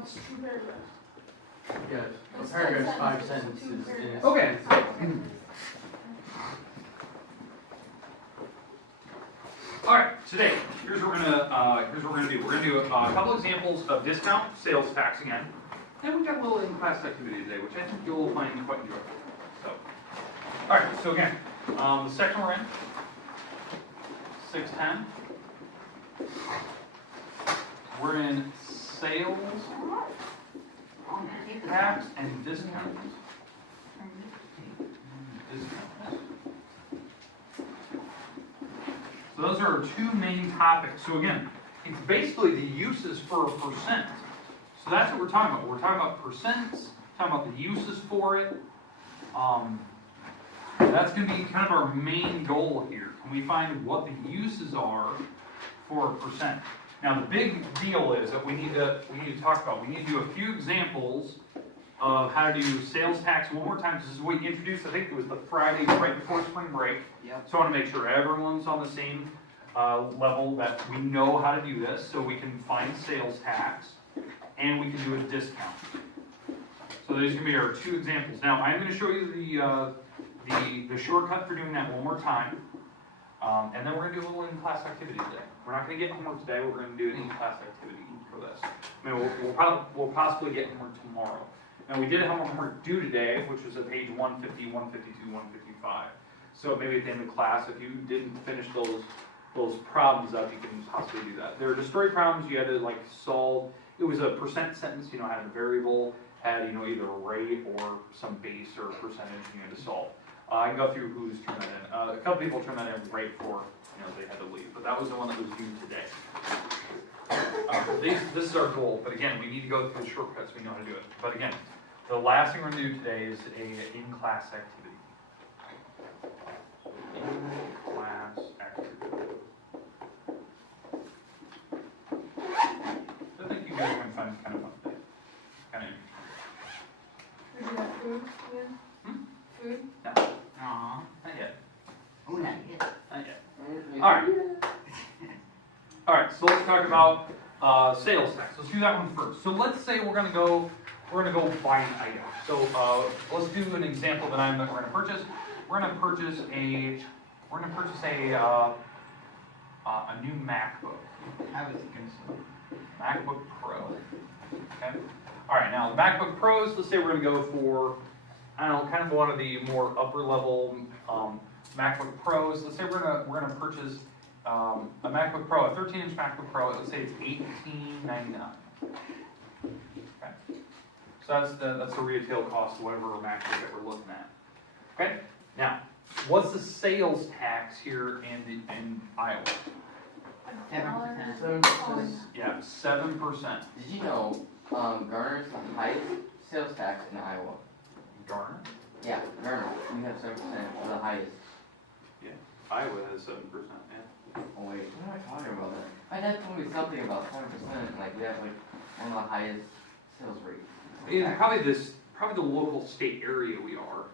it's 2 paragraphs. Yeah, a It's paragraph's 10 5 sentences, sentences. 2 and it's- Okay. All right, today, here's what we're gonna do. We're gonna do a couple examples of discount sales tax again. And we've got a little in-class activity today, which I think you'll find quite enjoyable. So, all right, so again, the section we're in, 610. We're in sales tax and discounts. So those are our two main topics. So again, it's basically the uses for a percent. So that's what we're talking about. We're talking about percents, talking about the uses for it. That's going to be kind of our main goal here. Can we find what the uses are for a percent? Now the big deal is that we need to talk about. We need to do a few examples of how to do sales tax one more time. This is what we introduced. I think it was the Friday right before spring break. Yep. So I want to make sure everyone's on the same level, that we know how to do this, so we can find sales tax and we can do a discount. So these are going to be our two examples. Now I'm going to show you the shortcut for doing that one more time, and then we're going to do a little in-class activity today. We're not going to get homework today. We're going to do an in-class activity for this. I mean, we'll possibly get homework tomorrow. Now we did have homework due today, which was at page 150, 152, 155. So maybe at the end of class, if you didn't finish those problems up, you can possibly do that. There are just story problems you had to like solve. It was a percent sentence, had a variable, had either a rate or some base or percentage you had to solve. I can go through who's turned that in. A couple people turned that in right before they had to leave, but that was the one that was due today. This is our goal, but again, we need to go through the shortcuts so we know how to do it. But again, the last thing we're going to do today is an in-class activity. In-class activity. I think you guys are going to find kind of fun today. Kind of interesting. Would you have food again? Food? No. Aww, not yet. Oh, not yet. Not yet. Alright. Alright, so let's talk about sales tax. Let's do that one first. So let's say we're gonna go buy an item. So let's do an example that we're gonna purchase. We're gonna purchase a new MacBook. I was gonna MacBook Pro. Okay. Alright, now the MacBook Pros, let's say we're gonna go for, I don't know, kind of one of the more upper level MacBook Pros. Let's say we're gonna purchase a MacBook Pro, a 13-inch MacBook Pro. Let's say it's $18.99. Okay. So that's the retail cost of whatever MacBook that we're looking at. Okay. Now, what's the sales tax here in Iowa? 7%. Yeah, 7%. Did you know Garner's the highest sales tax in Iowa? Garner? Yeah, Garner. We have 7%, the highest. Yeah. Iowa has 7%. Yeah. Oh wait, what am I talking about then? My dad told me something about 7%, like we have like one of the highest sales rates. In probably the local state area we are.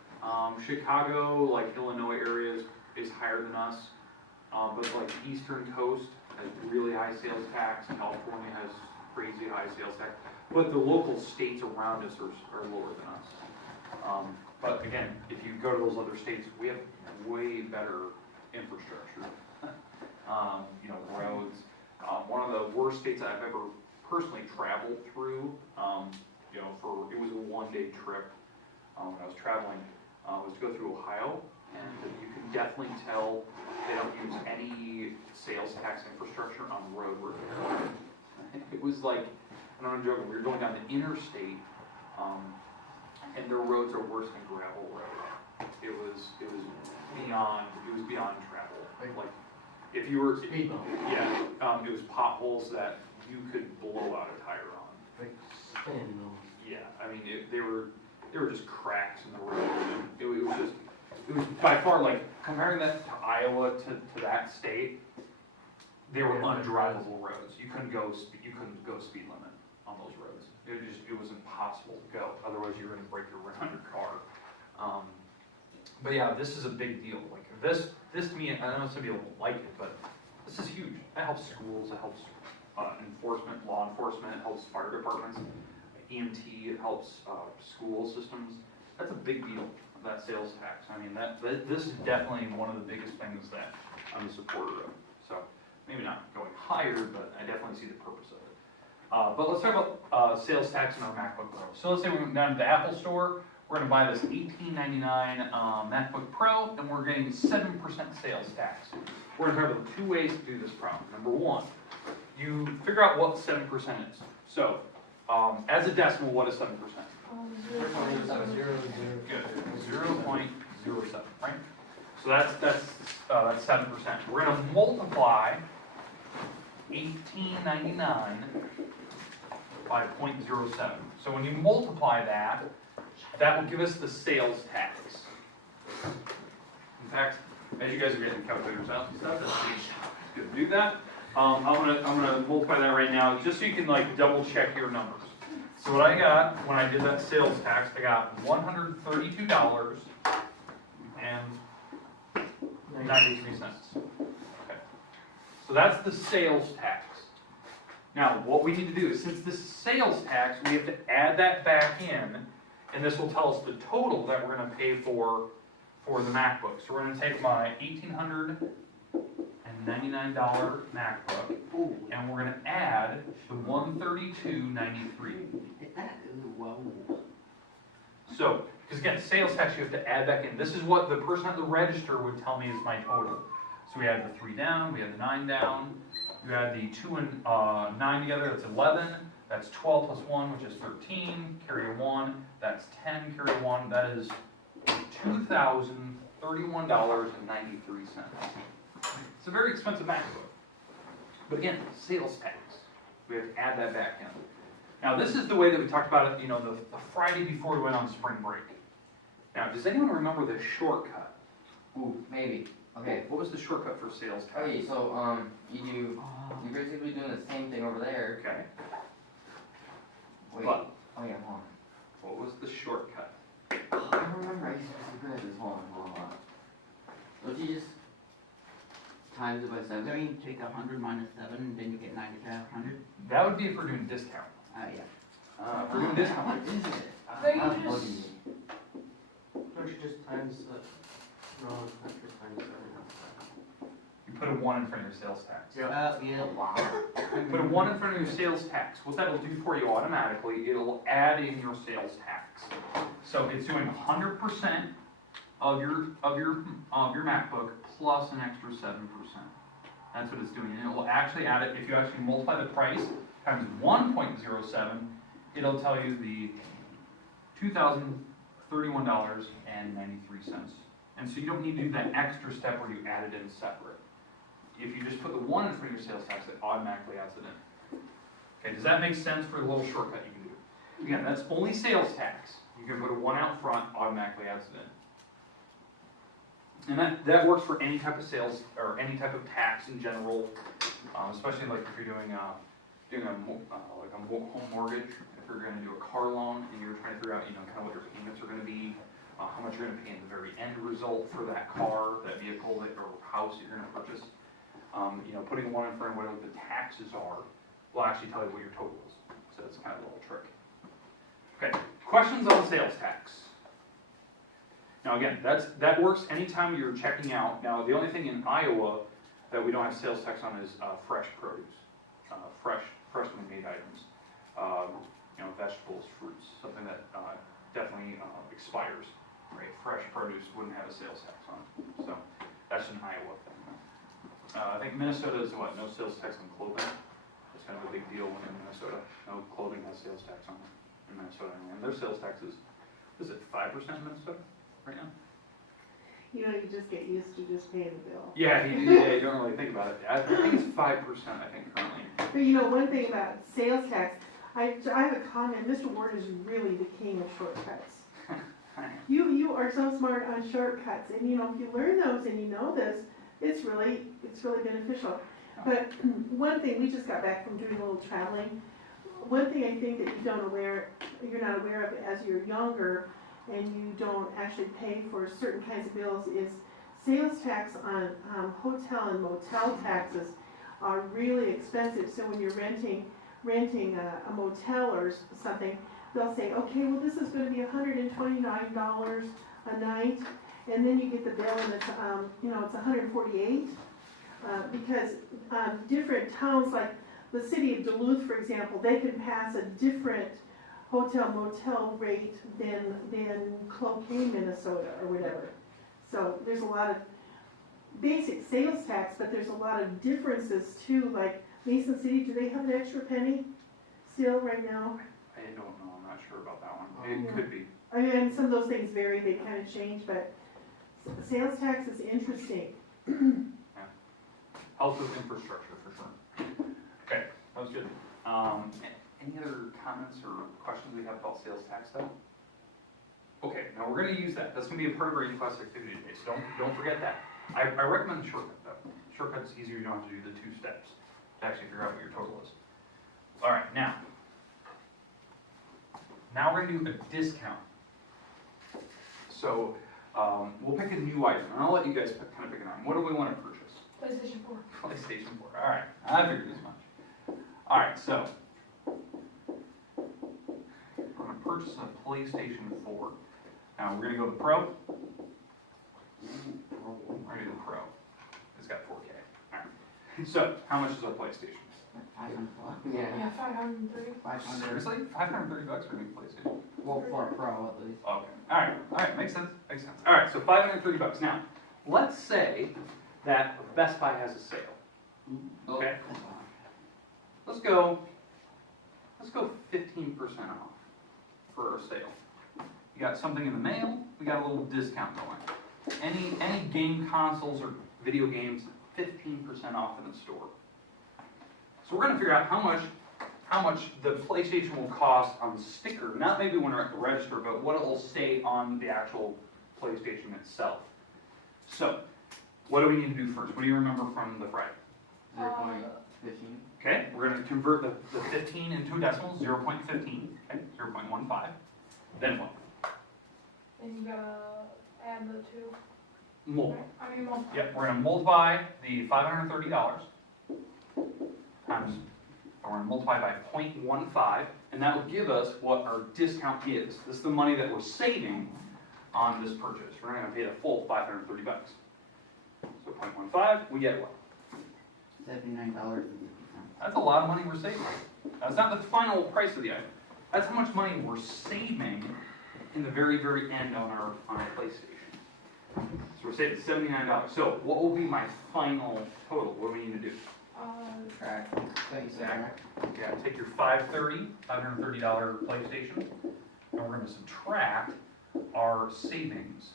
Chicago, like Illinois area is higher than us, but like the Eastern Coast has really high sales tax. California has crazy high sales tax, but the local states around us are lower than us. But again, if you go to those other states, we have way better infrastructure. Roads. One of the worst states I've ever personally traveled through, it was a one-day trip when I was traveling, was to go through Ohio, and you can definitely tell they don't use any sales tax infrastructure on the road where they're going. It was like, and I'm not joking, we were going down the interstate, and their roads are worse than gravel roads. It was beyond travel. Like if you were, Speed bump. yeah, it was potholes that you could blow out a tire on. Like spin those. Yeah, I mean, they were just cracks in the road. It was by far, like, comparing that to Iowa to that state, they were undrivable roads. You couldn't go speed limit on those roads. It was impossible to go. Otherwise, you were going to break your car. But yeah, this is a big deal. Like this to me, I know some people won't like it, but this is huge. It helps schools. It helps enforcement, law enforcement. It helps fire departments. EMT, it helps, school systems. That's a big deal, that sales tax. I mean, this is definitely one of the biggest things that I'm a supporter of. So, maybe not going higher, but I definitely see the purpose of it. But let's talk about, sales tax in our MacBook Pro. So let's say we went down to the Apple Store, we're gonna buy this $18.99 MacBook Pro, and we're getting 7% sales tax. We're gonna talk about 2 ways to do this problem. Number one, you figure out what 7% is. So, as a decimal, what is 7%? 0.07. Good, 0.07, right? So that's 7%. We're gonna multiply 18.99 by 0.07. So when you multiply that, that will give us the sales tax. In fact, as you guys are getting calculators out and stuff, it's good to do that. I'm gonna multiply that right now, just so you can like double check your numbers. So what I got when I did that sales tax, I got $132 and 93 cents. Okay. So that's the sales tax. Now, what we need to do is, since this is sales tax, we have to add that back in, and this will tell us the total that we're going to pay for the MacBook. So we're going to take my $1,899 MacBook, and we're going to add the $132.93. Whoa. So, because again, sales tax you have to add back in. This is what the person at the register would tell me is my total. So we add the 3 down, we add the 9 down, you add the 2 and 9 together, that's 11. That's 12 plus 1, which is 13. Carry a 1, that's 10. Carry a 1, that is $2,031.93. It's a very expensive MacBook. But again, sales tax. We have to add that back in. Now, this is the way that we talked about it, you know, the Friday before we went on spring break. Now, does anyone remember the shortcut? Ooh, maybe. Okay. What was the shortcut for sales tax? Okay, so you're basically doing the same thing over there. Okay. Wait. But- Oh yeah, hold on. What was the shortcut? Oh, I remember I used to grab this. Hold on. Don't you just times it by 7? So you take 100 minus 7, then you get 9500. That would be if we're doing discount. Yeah. If we're doing discount. What is it? So you I'm just- bugging you. Don't you just times the, no, not just times 7. You put a 1 in front of your sales tax. Yeah. Wow. Put a 1 in front of your sales tax. What that'll do for you automatically, it'll add in your sales tax. So it's doing 100% of your MacBook plus an extra 7%. That's what it's doing. And it will actually add it. If you actually multiply the price times 1.07, it'll tell you the $2,031.93. And so you don't need to do that extra step where you add it in separate. If you just put the 1 in front of your sales tax, it automatically adds it in. Okay, does that make sense for a little shortcut you can do? Again, that's only sales tax. You can put a 1 out front, automatically adds it in. And that works for any type of sales or any type of tax in general, especially like if you're doing a home mortgage. If you're going to do a car loan and you're trying to figure out, kind of what your payments are going to be, how much you're going to pay in the very end result for that car, that vehicle, or house that you're going to purchase. Putting 1 in front of whatever the taxes are will actually tell you what your total is. So it's kind of a little trick. Okay, questions on sales tax? Now again, that works anytime you're checking out. Now the only thing in Iowa that we don't have sales tax on is fresh produce, freshly made items, vegetables, fruits, something that definitely expires. Right, fresh produce wouldn't have a sales tax on it. So that's an Iowa thing. I think Minnesota is what? No sales tax on clothing. It's kind of a big deal when in Minnesota. No clothing has sales tax on it in Minnesota. And their sales tax is it 5% in Minnesota right now? You just get used to just paying the bill. Yeah, you don't really think about it. I think it's 5%, I think, currently. But one thing about sales tax, I have a comment. Mr. Ward is really the king of shortcuts. You are so smart on shortcuts, and if you learn those and you know this, it's really beneficial. But one thing, we just got back from doing a little traveling. One thing I think that you're not aware of as you're younger and you don't actually pay for certain kinds of bills is sales tax on hotel and motel taxes are really expensive. So when you're renting a motel or something, they'll say, okay, well, this is gonna be $129 a night, and then you get the bill and it's, it's 148. Because, different towns, like the city of Duluth, for example, they can pass a different hotel motel rate than Cloquet, Minnesota, or whatever. So there's a lot of basic sales tax, but there's a lot of differences too, like Mason City, do they have an extra penny still right now? I don't know, I'm not sure about that one. It Yeah. could be. I mean, some of those things vary, they kind of change, but sales tax is interesting. Helps with infrastructure for sure. Okay, that was good. Any other comments or questions we have about sales tax though? Okay, now we're gonna use that. That's gonna be a part of our E-Class activity today, so don't forget that. I recommend the shortcut though. Shortcut's easier, you don't have to do the 2 steps to actually figure out what your total is. All right, now we're gonna do a discount. So, we'll pick a new item, and I'll let you guys kind of pick an item. What do we wanna purchase? PlayStation 4. PlayStation 4, alright, I figured as much. Alright, so, we're gonna purchase a PlayStation 4. Now, we're gonna go the Pro. We're gonna do the Pro. It's got 4K. Alright, so, how much is our PlayStation? $500. Yeah. Yeah, 530. 500. Seriously? $530 for a new PlayStation? Well, for a pro at least. Okay, alright, makes sense. Alright, so $530. Now, let's say that Best Buy has a sale. Okay. Let's go 15% off for our sale. You got something in the mail, we got a little discount going. Any game consoles or video games, 15% off in the store. So we're gonna figure out how much the PlayStation will cost on the sticker, not maybe when we're at the register, but what it will say on the actual PlayStation itself. So, what do we need to do first? What do you remember from the Friday? 0.15. Okay, we're gonna convert the 15 into decimals, 0.15, okay, 0.15. Then what? Then you gotta add the 2. Multiply. Right? I mean, multiply. Yep, we're gonna multiply the $530 times, we're gonna multiply by 0.15, and that will give us what our discount is. This is the money that we're saving on this purchase. We're not gonna pay the full $530. So 0.15, we get what? $79.50. That's a lot of money we're saving. That's not the final price of the item. That's how much money we're saving in the very, very end on our PlayStation. So we're saving $79. So what will be my final total? What do we need to do? Track. Exactly. Yeah, take your $530 PlayStation, and we're going to subtract our savings.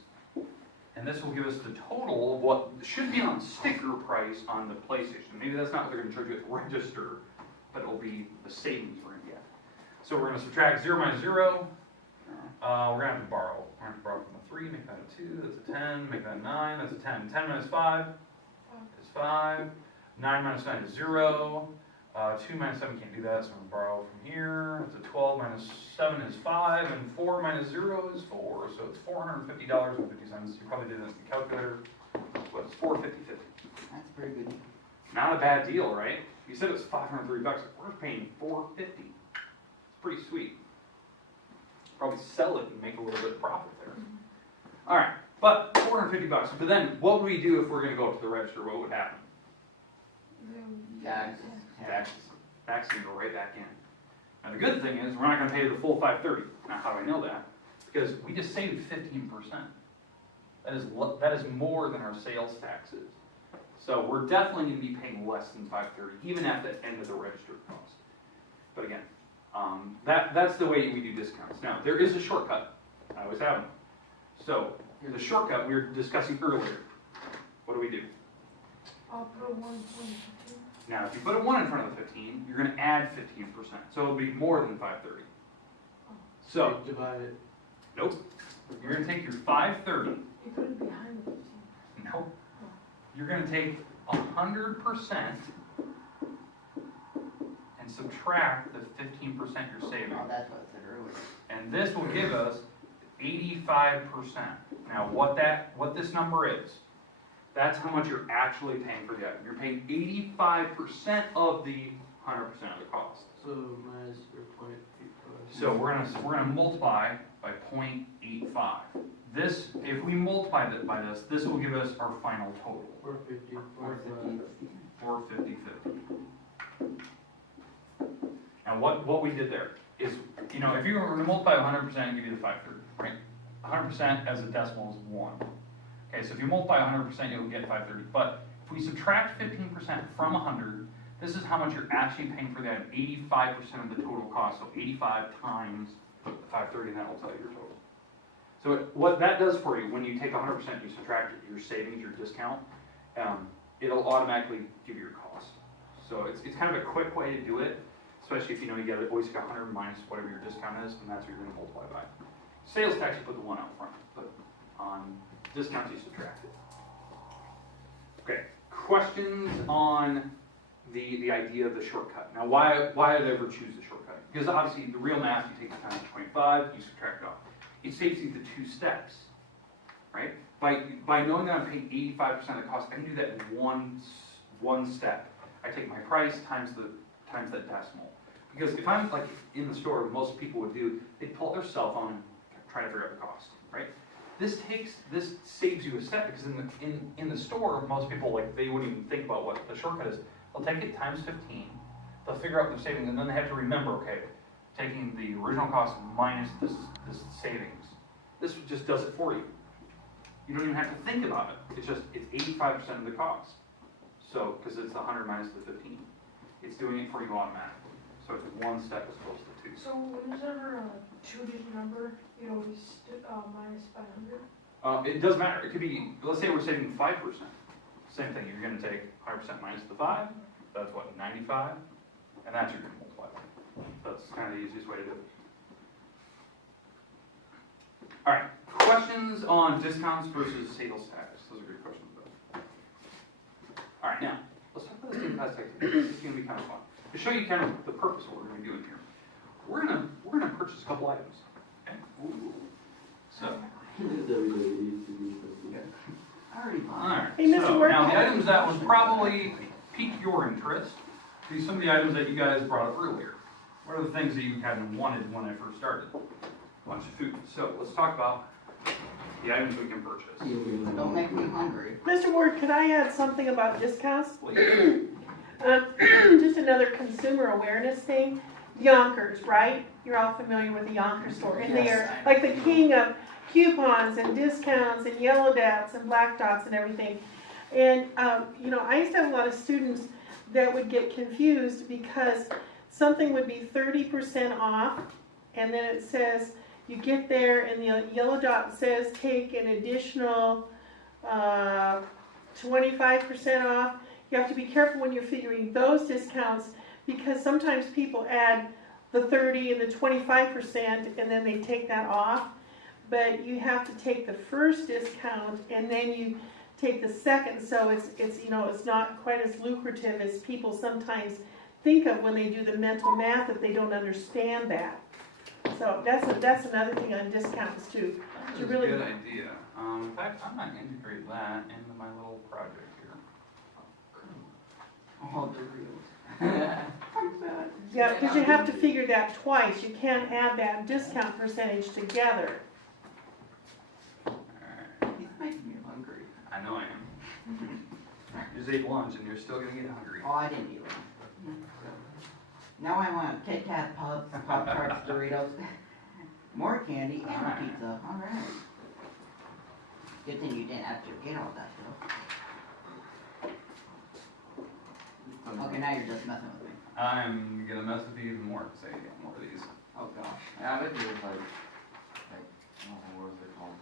And this will give us the total of what should be on sticker price on the PlayStation. Maybe that's not what they're going to charge you at the register, but it'll be the savings we're going to get. So we're going to subtract 0 minus 0. We're going to have to borrow. We're going to have to borrow from a 3, make that a 2, that's a 10, make that a 9, that's a 10. 10 minus 5 is 5. 9 minus 9 is 0. 2 minus 7 can't do that, so I'm going to borrow from here. It's a 12 minus 7 is 5, and 4 minus 0 is 4. So it's $450.50. You probably did this in the calculator. What is $450.50? That's pretty good. Not a bad deal, right? You said it was $530. We're paying $450. It's pretty sweet. Probably sell it and make a little bit of profit there. All right, but $450. But then, what would we do if we're going to go up to the register? What would happen? Taxes. Taxes can go right back in. Now the good thing is we're not going to pay the full $530. Now how do I know that? Because we just saved 15%. That is more than our sales taxes. So we're definitely going to be paying less than $530, even at the end of the register cost. But again, that's the way we do discounts. Now there is a shortcut. I always have them. So here's a shortcut we were discussing earlier. What do? I'll put a 1 point. Now, if you put a 1 in front of the 15, you're going to add 15%. So it'll be more than 530. So, Divide it. nope. You're going to take your 530. You put it behind the 15. Nope. You're going to take 100% and subtract the 15% you're saving. Oh, that's what I said earlier. And this will give us 85%. Now, what this number is, that's how much you're actually paying for the item. You're paying 85% of the 100% of the cost. So minus 0.8 plus. So we're gonna multiply by 0.85. This, if we multiply that by this, this will give us our final total, 450, 450. And what we did there is, you know, if you were to multiply 100%, give you the 530, right? 100% as a decimal is 1. Okay, so if you multiply 100%, you'll get 530. But if we subtract 15% from 100, this is how much you're actually paying for that 85% of the total cost. So 85 times the 530, and that will tell you your total. So what that does for you, when you take 100%, you subtract your savings, your discount, it'll automatically give you your cost. So it's kind of a quick way to do it, especially if you know you always get 100 minus whatever your discount is, and that's what you're going to multiply by. Sales tax, you put the 1 out front, but on discounts, you subtract it. Okay, questions on the idea of the shortcut? Now, why did I ever choose the shortcut? Because obviously, the real math, you take the times 25, you subtract it off. It saves you the 2 steps, right? By knowing that I'm paying 85% of the cost, I can do that in one step. I take my price times that decimal. Because if I'm like in the store, what most people would do, they'd pull out their cell phone and try to figure out the cost, right? This saves you a step, because in the store, most people, like, they wouldn't even think about what the shortcut is. They'll take it times 15, they'll figure out their savings, and then they have to remember, okay, taking the original cost minus this savings. This just does it for you. You don't even have to think about it. It's 85% of the cost. So, because it's 100 minus the 15. It's doing it for you automatically. So it's 1 step as opposed to 2. So when there's ever a 2-digit number, you know, we minus by 100? It doesn't matter. It could be, let's say we're saving 5%. Same thing. You're going to take 100% minus the 5. That's what, 95? And that's your multiply. That's kind of the easiest way to do it. All right, questions on discounts versus sales tax? Those are good questions, though. All right, now, let's talk about this game class activity. This is going to be kind of fun. To show you kind of the purpose of what we're going to be doing here. We're gonna purchase a couple items. Okay? Ooh. So, all right. Hey, Mr. So, Ward. now the items that would probably pique your interest, these some of the items that you guys brought up earlier. What are the things that you kind of wanted when I first started? A bunch of food. So let's talk about the items we can purchase. Don't make me hungry. Mr. Ward, could I add something about discounts? Please. Just another consumer awareness thing. Yonkers, right? You're all familiar with the Yonkers store. And they are like the king of coupons and discounts and yellow dots and black dots and everything. And, you know, I used to have a lot of students that would get confused because something would be 30% off, and then it says, you get there and the yellow dot says take an additional 25% off. You have to be careful when you're figuring those discounts, because sometimes people add the 30 and the 25% and then they take that off. But you have to take the first discount and then you take the second, so it's you know, it's not quite as lucrative as people sometimes think of when they do the mental math, if they don't understand that. So that's another thing on discounts too. That's a really- good idea. In fact, I might integrate that into my little project here. Oh, Doritos. Yeah, because you have to figure that twice. You can't add that discount percentage together. Alright, He's making me hungry. I know I am. You just ate lunch and you're still gonna get hungry. Oh, I didn't eat one. Now I want Kit Kat Puffs, Pop-Tarts, Doritos, more candy, and a pizza. All right. Good thing you didn't have to get all that stuff. Okay, now you're just messing with me. I'm gonna mess with you even more if I get more of these. Oh gosh. Yeah, I bet you was like, oh, what was it called?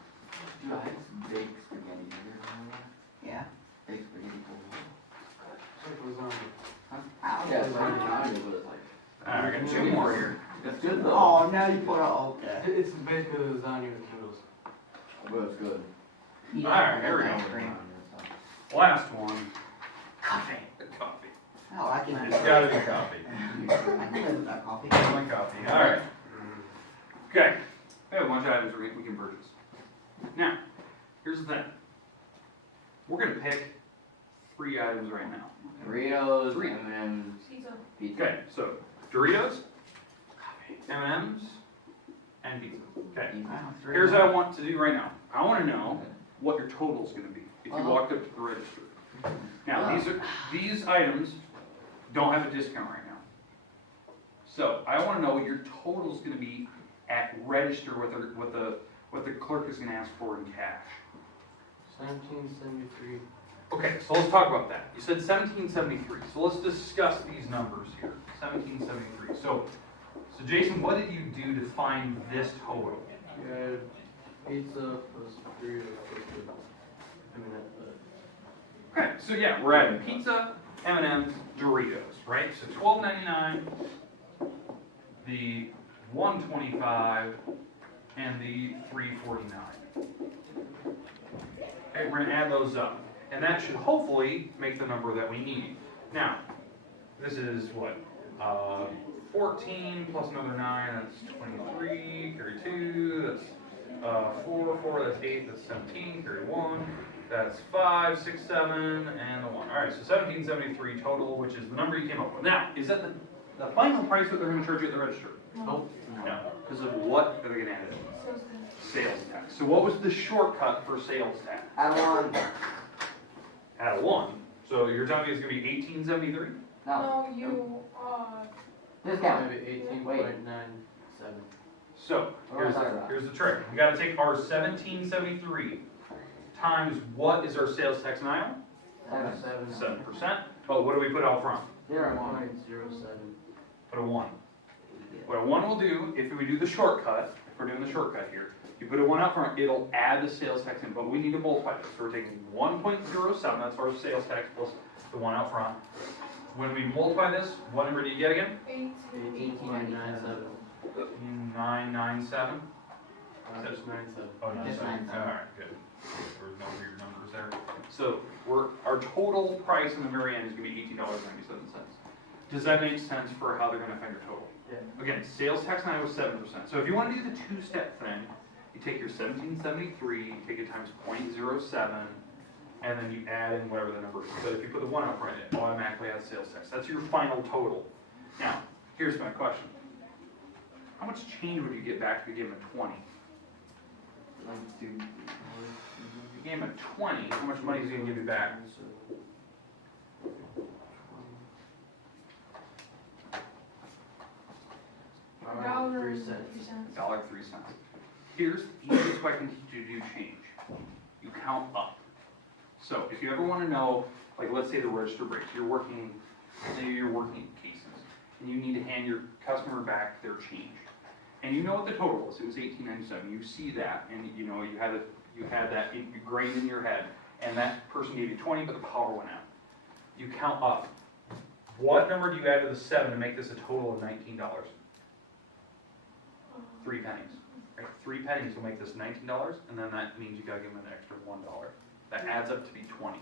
Dude, I had some baked spaghetti. Have you ever heard of that? Yeah. Baked spaghetti bowl. So it was on. Yeah, it's like lasagna, but it's like. Alright, I got 2 more here. It's good though. Oh, now you put out, okay. It's basically lasagna with noodles. But it's good. Alright, here we go. Ice cream. Last one. Coffee. Coffee. Oh, I can. It's gotta be coffee. I can live with that coffee. My coffee. Alright. Okay. We have a bunch of items we can purchase. Now, here's the thing. We're gonna pick 3 items right now. Doritos, Three. M&M's, Pizza. pizza. Okay, so Doritos, M&M's, and pizza. Okay. Wow, three Here's what I more. want to do right now. I want to know what your total's going to be if you Uh-huh. walked up to the register. Now, these items don't have a discount right now. So I want to know what your total's going to be at register, what the clerk is going to ask for in cash. 1773. Okay, so let's talk about that. You said 1773, so let's discuss these numbers here. 1773. So Jason, what did you do to find this total? You had pizza plus burrito. Okay, so yeah, we're adding pizza, M&M's, Doritos, right? So $12.99, the $125, and the $3.49. Okay, we're gonna add those up, and that should hopefully make the number that we need. Now, this is what? 14 plus another 9, that's 23, carry 2, that's 4, that's 8, that's 17, carry 1, that's 5, 6, 7, and the 1. Alright, so 1773 total, which is the number you came up with. Now, is that the final price that they're going to charge you at the register? Oh, No. Because of what are they going to add it? Sales tax. Sales tax. So what was the shortcut for sales tax? Add one. Add a 1. So you're telling me it's going to be 1873? No, No, you, discount. maybe 18.97. So, What are we talking about? here's the trick. We got to take our 1773 times what is our sales tax in Iowa? 7%. But what do we put out front? 0.07. 1.07. Put a 1. What a 1 will do, if we do the shortcut, if we're doing the shortcut here, you put a 1 out front, it'll add the sales tax in, but we need to multiply this. So we're taking 1.07, that's our sales tax, plus the 1 out front. When we multiply this, what number do you get again? 18.97. 997? Just 97. Oh, no, Just sorry. 97. All right, good. There's no weird numbers there. So our total price in the very end is going to be $18.97. Does that make sense for how they're going to find your total? Yeah. Again, sales tax in Iowa is 7%. So if you want to do the two-step thing, you take your 1773, you take it times 0.07, and then you add in whatever the number is. So if you put the 1 up front, it automatically adds sales tax. That's your final total. Now, here's my question. How much change would you get back if you gave him a 20? If you gave him a 20, how much money is he going to give you back? $1.03. $1.03. Here's the easiest way I can teach you to do change. You count up. So if you ever want to know, like let's say the register breaks, say you're working at Casey's, and you need to hand your customer back their change. And you know what the total was, it was $18.97. You see that, and you know you had that ingrained in your head, and that person gave you 20, but the power went out. You count up. What number do you add to the 7 to make this a total of $19? 3 pennies. Right? 3 pennies will make this $19, and then that means you gotta give them an extra $1. That adds up to be 20.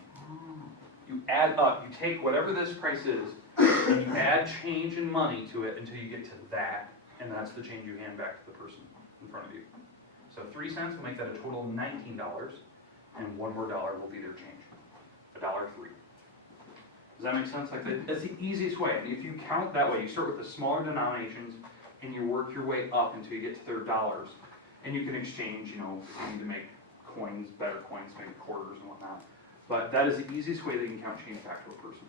You add up, you take whatever this price is, and you add change and money to it until you get to that, and that's the change you hand back to the person in front of you. So 3 cents will make that a total of $19, and $1 more will be their change. $1.03. Does that make sense? Like that's the easiest way. I mean, if you count that way, you start with the smaller denominations, and you work your way up until you get to their dollars, and you can exchange. You know, if you need to make coins, better coins, make quarters and whatnot. But that is the easiest way that you can count change back to a person,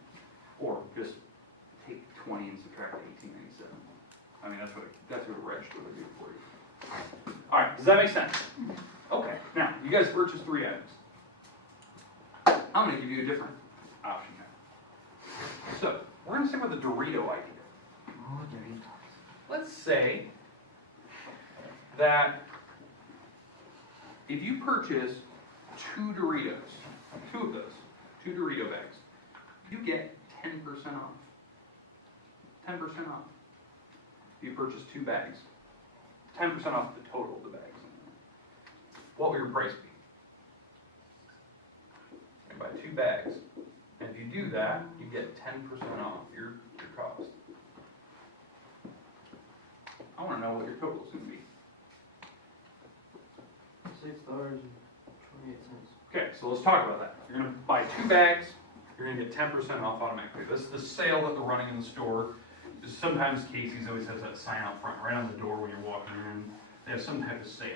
or just take 20 and subtract 18.97. I mean, that's what a register would do for you. All right, does that make sense? Okay. Now, you guys purchased 3 items. I'm going to give you a different option now. So, we're going to stick with the Dorito idea. Oh, Doritos. Let's say that if you purchase 2 Doritos, 2 of those, 2 Dorito bags, you get 10% off. 10% off. If you purchase 2 bags, 10% off the total of the bags. What will your price be? You buy 2 bags, and if you do that, you get 10% off your cost. I want to know what your total is going to be. $6.28. Okay, so let's talk about that. You're going to buy 2 bags, you're going to get 10% off automatically. This is the sale that they're running in the store. Sometimes Casey's always has that sign out front, right on the door when you're walking in. They have some type of sale.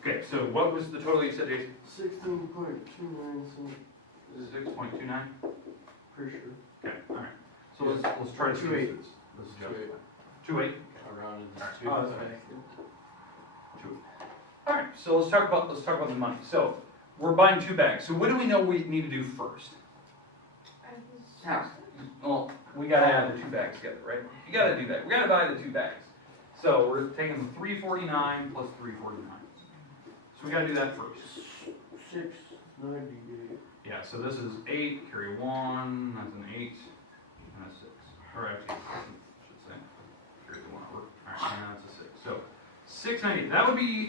Okay, so what was the total you said, Jason? 16.29 cents 6.29? per sure. Okay, alright. So let's try to see. 2.8. Let's go. 2.8? Around Oh, that's okay. Alright, so let's talk about the money. So, we're buying 2 bags. So what do we know we need to do first? Tax. Well, we gotta add the 2 bags together, right? You gotta do that. We gotta buy the 2 bags. So we're taking the 349 plus 349. So we gotta do that first. 6.98. Yeah, so this is 8, carry 1, that's an 8, and a 6. Or actually, I should say, carry the 1 over. Alright, and now it's a 6. So, 6.98.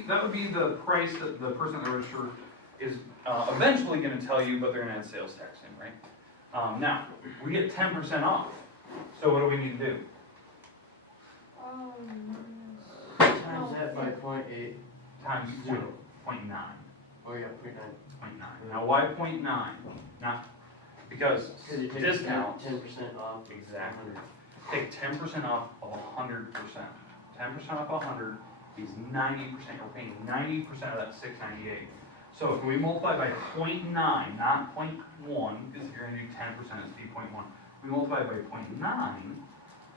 That would be the price that the person at the register is eventually gonna tell you, but they're gonna add sales tax in, right? Now, we get 10% off. So what do we need to do? Times that by 0.8. Times 0. 0.9. Oh yeah, 0.9. 0.9. Now why 0.9? Now, because Because you take discounts. 10% off. Exactly. Take 10% off of 100%. 10% off 100 is 90%. We're paying 90% of that 698. So if we multiply by 0.9, not 0.1, because if you're going to do 10%, it's be 0.1. We multiply by 0.9,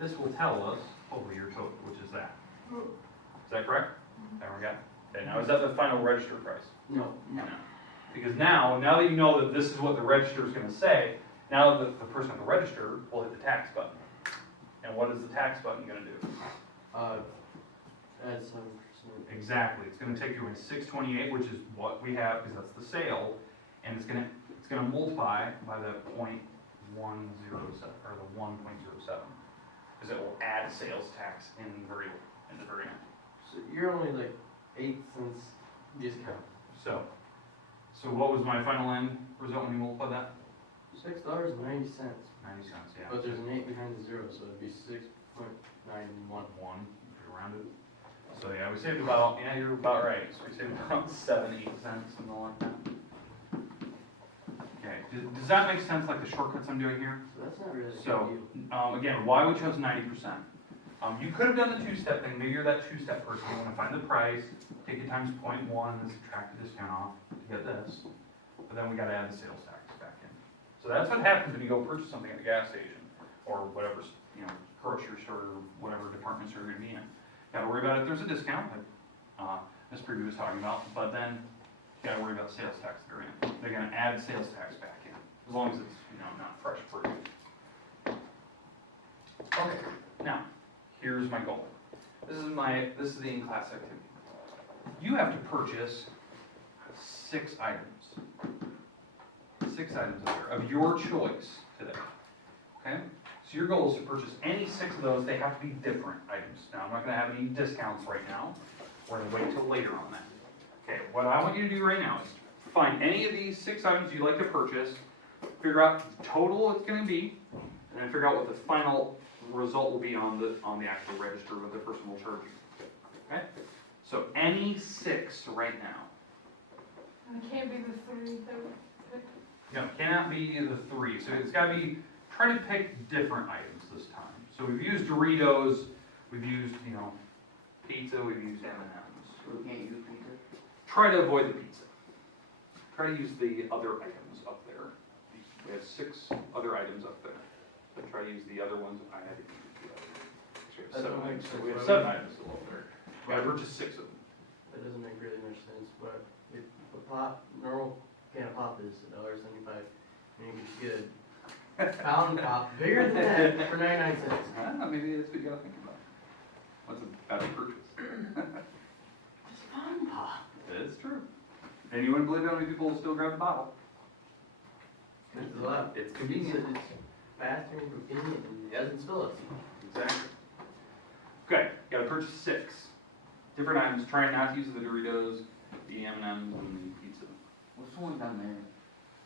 this will tell us over your total, which is that. Is that correct? There we go. Okay, now is that the final register price? No. No. Because now that you know that this is what the register is going to say, now the person at the register will hit the tax button. And what is the tax button going to do? Add 7%. Exactly. It's going to take you in 628, which is what we have because that's the sale, and it's going to multiply by the 0.107 or the 1.07 because it will add sales tax in the very end. So you're only like 8 cents discount. So what was my final end result when you multiply that? $6.90. 90 cents. Yeah. But there's an 8 behind the 0, so it'd be 6.91. One, if you round it. So yeah, we saved about, you're about right. So we saved about 7, 8 cents, something like that. Okay, does that make sense, like the shortcuts I'm doing here? So that's not really a So, big deal. again, why we chose 90%. You could have done the 2-step thing. Maybe you're that 2-step person. You want to find the price, take it times 0.1, and subtract the discount off to get this. But then we got to add the sales tax back in. So that's what happens when you go purchase something at the gas station or whatever, grocery store or whatever department store you're going to be in. Got to worry about if there's a discount, like Ms. Preview was talking about, but then you got to worry about sales tax they're in. They're going to add sales tax back in, as long as it's not fresh fruit. Okay, now here's my goal. This is the in-class activity. You have to purchase 6 items. 6 items of your choice today. Okay? So your goal is to purchase any 6 of those. They have to be different items. Now, I'm not going to have any discounts right now. We're going to wait till later on that. Okay, what I want you to do right now is find any of these 6 items you'd like to purchase, figure out the total it's going to be, and then figure out what the final result will be on the actual register what the person will charge you. Okay? So any 6 right now. And it can't be the 3 that we picked. No, it cannot be the 3. So it's got to be, try to pick different items this time. So we've used Doritos, we've used, pizza, we've used M&Ms. We can't use pizza. Try to avoid the pizza. Try to use the other items up there. We have 6 other items up there. So try to use the other ones. I had to use the other. So we have 7 items. So we have 7 items still up there. We got to purchase 6 of them. That doesn't make really much sense, but if a normal can of pop is $1.75, and you can get a pound pop bigger than that for 99 cents. Maybe that's what you got to think about. What's a better purchase? Just pound pop. It's true. And you wouldn't believe how many people will still grab the bottle. It's a lot. It's convenient. It's faster and convenient, and it doesn't spill it. Exactly. Okay, you gotta purchase 6 different items. Try not to use the Doritos, the M&Ms, and the pizza. What's the one down there?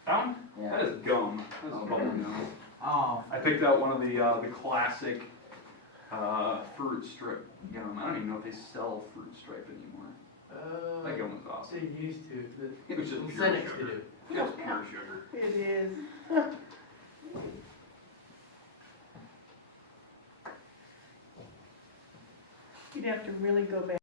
That one? Yeah. That is gum. That's bubble gum. Oh. I picked out one of the classic fruit strip gum. I don't even know if they sell fruit stripe anymore. That gum was awesome. They used to. It was just The pure Senex sugar. to do. It was pure sugar. It is. You'd have to really go back.